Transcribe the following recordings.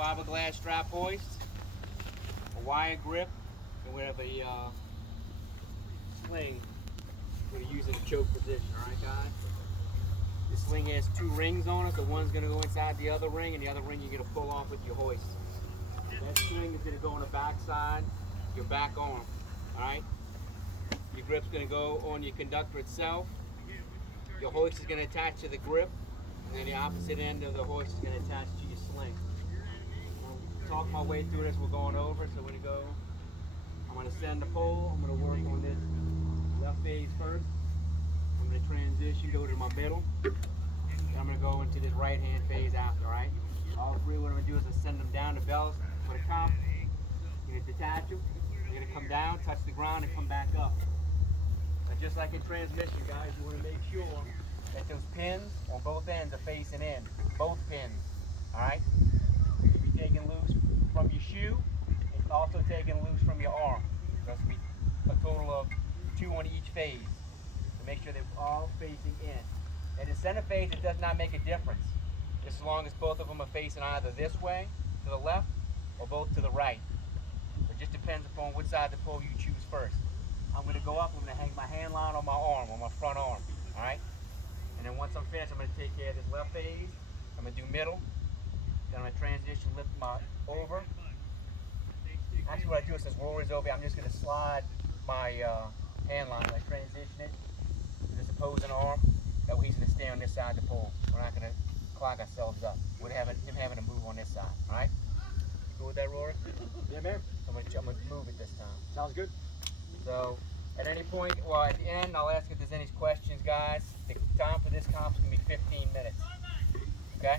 fiberglass strap hoist, a wire grip, and we have a sling we're going to use in a choke position. Alright guys? This sling has 2 rings on it, so one's going to go inside the other ring, and the other ring you're going to pull off with your hoist. That sling is going to go on the back side, your back arm. Alright? Your grip's going to go on your conductor itself. Your hoist is going to attach to the grip, and then the opposite end of the hoist is going to attach to your sling. I'll talk my way through this. We're going over, so we're going to go. I'm going to send the pole. I'm going to work on this left phase first. I'm going to transition, go to my middle. Then I'm going to go into this right hand phase after, alright? All 3, what I'm going to do is send them down the bells for the comp. You're going to detach them. You're going to come down, touch the ground, and come back up. Now, just like in transmission, guys, you want to make sure that those pins on both ends are facing in. Both pins, alright? You can be taken loose from your shoe and also taken loose from your arm. There's going to be a total of 2 on each phase to make sure they're all facing in. And in center phase, it does not make a difference as long as both of them are facing either this way, to the left, or both to the right. It just depends upon which side of the pole you choose first. I'm going to go up, I'm going to hang my hand line on my arm, on my front arm, alright? And then once I'm finished, I'm going to take care of this left phase. I'm going to do middle. Then I'm going to transition, lift my over. Actually, what I do is this roller is over, I'm just going to slide my hand line. I transition it to this opposing arm. That way he's going to stay on this side of the pole. We're not going to clog ourselves up. We're him having to move on this side. All right? You cool with that, Rory? Yeah, man. I'm going to move it this time. Sounds good. So, at any point, well, at the end, I'll ask if there's any questions, guys. The time for this comp is going to be 15 minutes. Okay?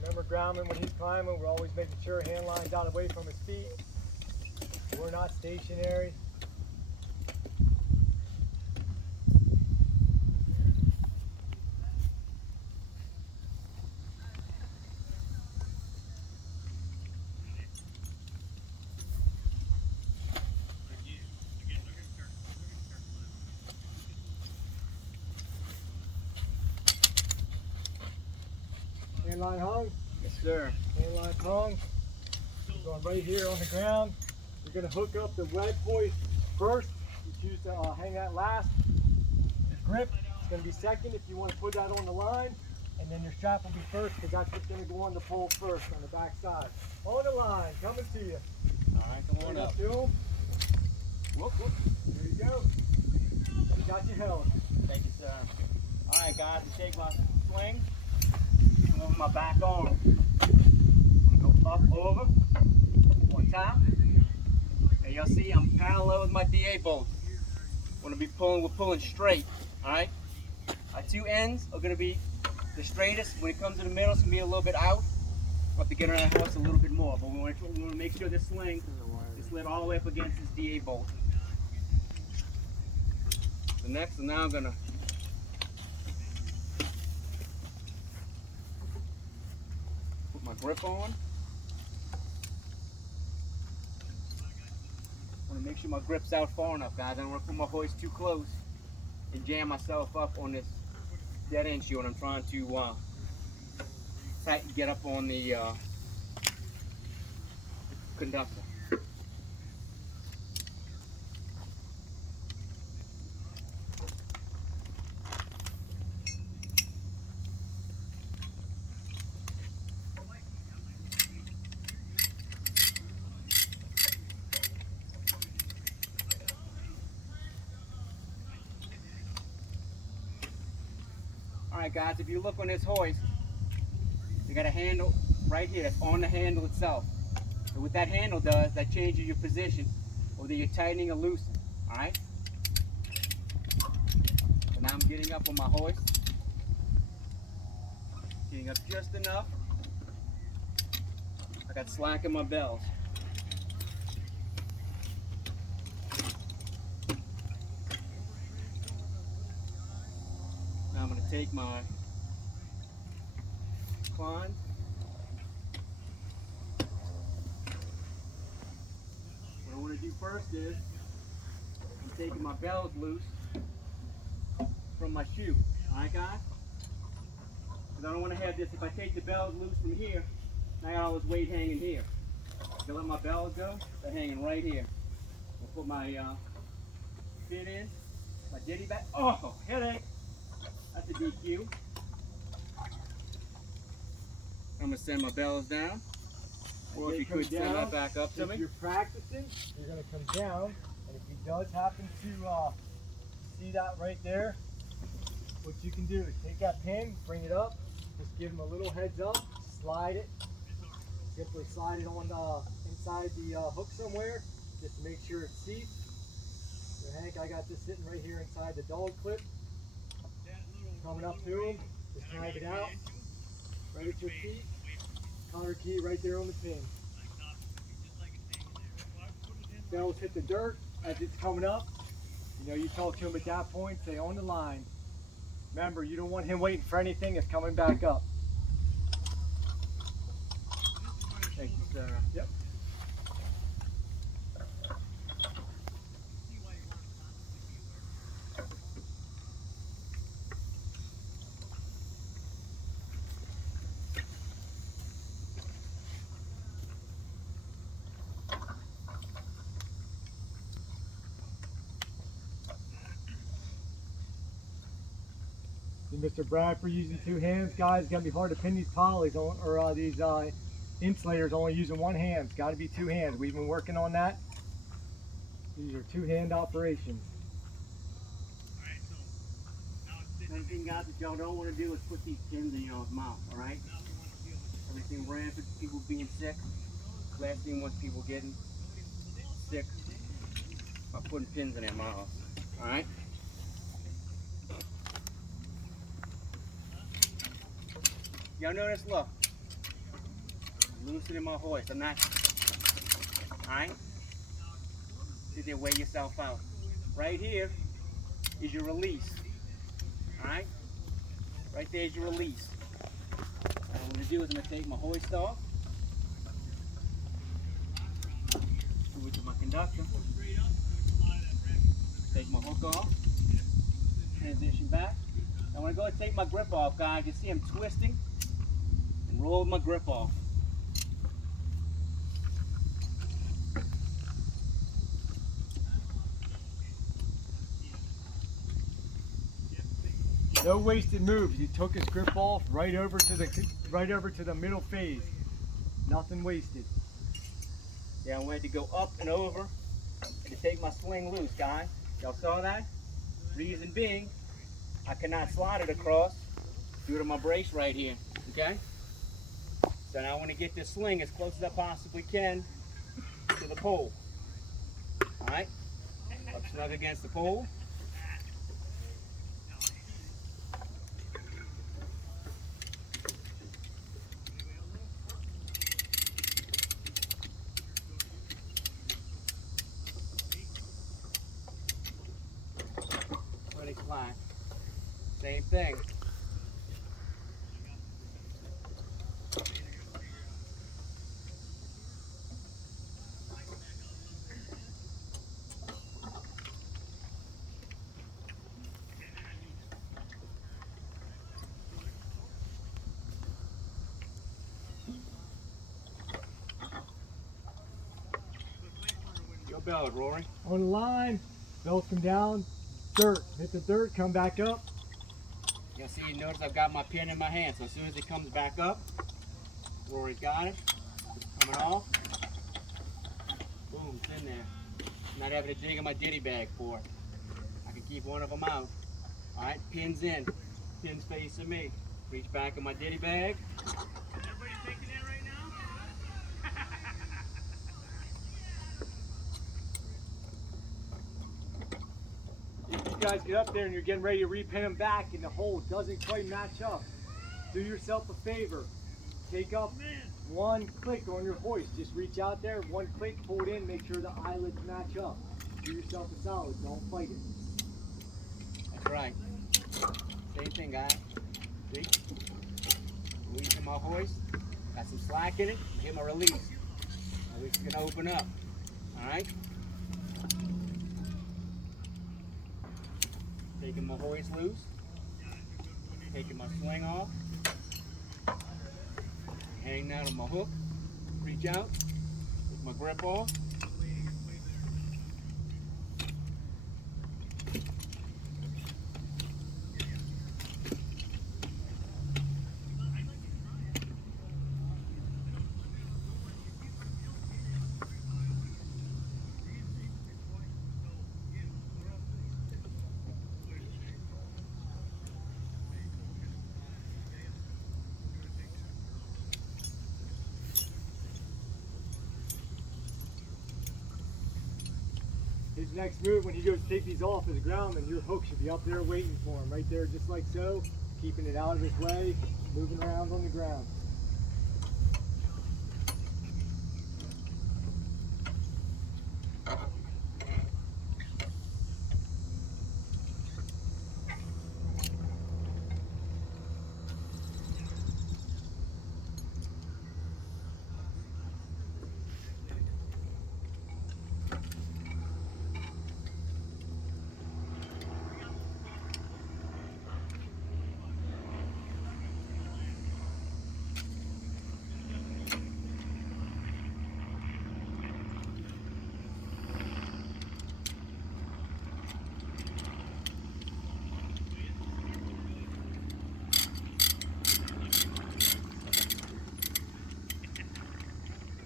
Remember, groundman, when he's climbing, we're always making sure hand line's out away from his feet. We're not stationary. Hand line hung. Yes, sir. Hand line hung. We're going right here on the ground. You're going to hook up the wedge hoist first. You choose to hang that last. The grip is going to be second if you want to put that on the line. And then your strap will be first because that's what's going to go on the pole first on the back side. On the line, coming to you. All right, come on up. To him. Whoop, whoop. There you go. You got your held. Thank you, sir. All right, guys, to take my swing, come over my back arm. I'm going to go up, over, on top. And you'll see I'm parallel with my DA bolt. We're pulling straight, all right? Our 2 ends are going to be the straightest. When it comes to the middle, it's going to be a little bit out. We'll have to get around the house a little bit more, but we want to make sure this sling is slid all the way up against this DA bolt. So next, now I'm going to put my grip on. I want to make sure my grip's out far enough, guys. I don't want to put my hoist too close and jam myself up on this dead end shoe when I'm trying to get up on the conductor. Alright guys, if you look on this hoist, you got a handle right here that's on the handle itself. And what that handle does, that changes your position, whether you're tightening or loosening. Alright? So now I'm getting up on my hoist. Getting up just enough. I got slack in my bells. Now I'm going to take my climb. What I want to do first is I'm taking my bells loose from my shoe. Alright guys? Because I don't want to have this, if I take the bells loose from here, now I got all this weight hanging here. If I let my bells go, they're hanging right here. I'll put my pin in, my ditty back. Oh, headache. That's a DQ. I'm going to send my bells down. Or if you could send that back up to me. If you're practicing, you're going to come down, and if he does happen to see that right there, what you can do is take that pin, bring it up, just give him a little heads up, slide it, simply slide it on inside the hook somewhere, just to make sure it seats. So Hank, I got this sitting right here inside the dog clip. Coming up to him, just drag it out, right at your feet, counter key right there on the pin. Bells hit the dirt as it's coming up. You know, you talk to him at that point, say on the line. Remember, you don't want him waiting for anything, it's coming back up. Thank you, sir. Yep. Mr. Bradford using two hands, guys. It's gonna be hard to pin these polys on, or these insulators only using one hand. It's got to be two hands. We've been working on that. These are two-hand operations. Another thing, guys, that y'all don't want to do is put these pins in y'all's mouth, all right? Everything rampant, people being sick. Last thing wants people getting sick by putting pins in their mouth, all right? Y'all notice, look, I'm loosening my hoist. I'm not, all right? Sit there, weigh yourself out. Right here is your release, all right? Right there is your release. What I'm going to do is I'm going to take my hoist off, screw it to my conductor, take my hook off, transition back. Now when I go to take my grip off, guys, you see I'm twisting and roll my grip off. No wasted moves. You took his grip off right over to the middle phase. Nothing wasted. Yeah, I wanted to go up and over and to take my sling loose, guys. Y'all saw that? Reason being, I cannot slide it across due to my brace right here, okay? So now I want to get this sling as close as I possibly can to the pole. All right? Up snug against the pole. Ready, slide. Same thing. Your bell, Rory. On the line, belts come down, dirt. Hit the dirt, come back up. You'll see, you notice I've got my pin in my hand, so as soon as it comes back up, Rory's got it. Coming off. Boom, it's in there. I'm not having to dig in my ditty bag for it. I can keep one of them out. Alright, pins in. Pins facing me. Reach back in my ditty bag. Everybody taking that right now? If you guys get up there and you're getting ready to repin them back and the hole doesn't quite match up, do yourself a favor. Take up one click on your hoist. Just reach out there, one click, pull it in, make sure the eyelets match up. Do yourself a solid, don't fight it. That's right. Same thing, guys. See? Releasing my hoist. Got some slack in it. Hit my release. My hoist is going to open up. Alright? Taking my hoist loose. Taking my sling off. Hang down on my hook. Reach out. Take my grip off. His next move when he goes to take these off of the ground, then your hook should be up there waiting for him, right there, just like so, keeping it out of his way, moving around on the ground.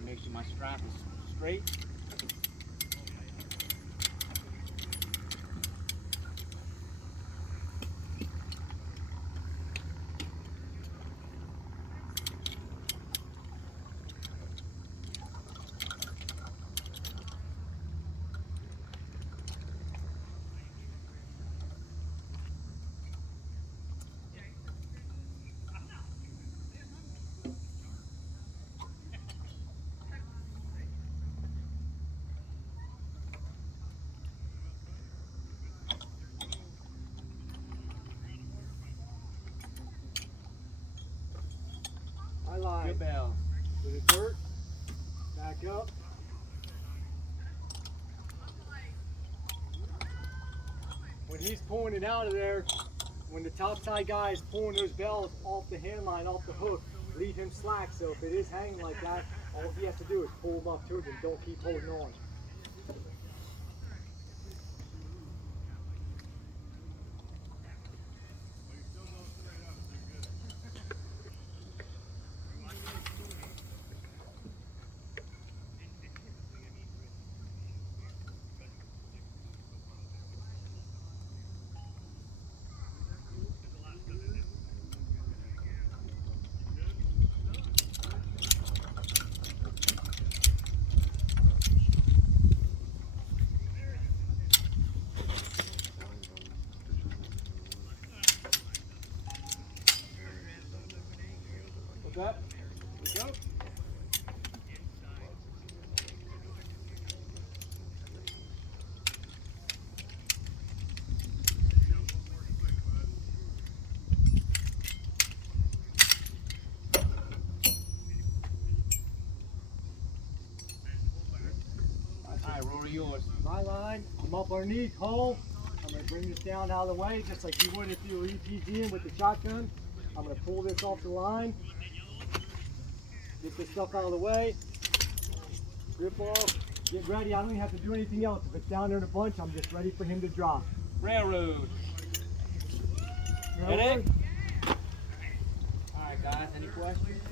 Make sure my strap is straight. Line Good bells. to the dirt, back up. When he's pulling it out of there, when the topside guy is pulling those bells off the hand line, off the hook, leave him slack. So if it is hanging like that, all he has to do is pull him up to it and don't keep holding on. What's that? Here we go. Alright, Rory, yours. My line, I'm up underneath, hole. I'm going to bring this down out of the way, just like you would if you were EPGing with the shotgun. I'm going to pull this off the line. Get this stuff out of the way. Grip off. Get ready. I don't even have to do anything else. If it's down there in a bunch, I'm just ready for him to drop. Railroad. Railroad. Alright guys, any questions?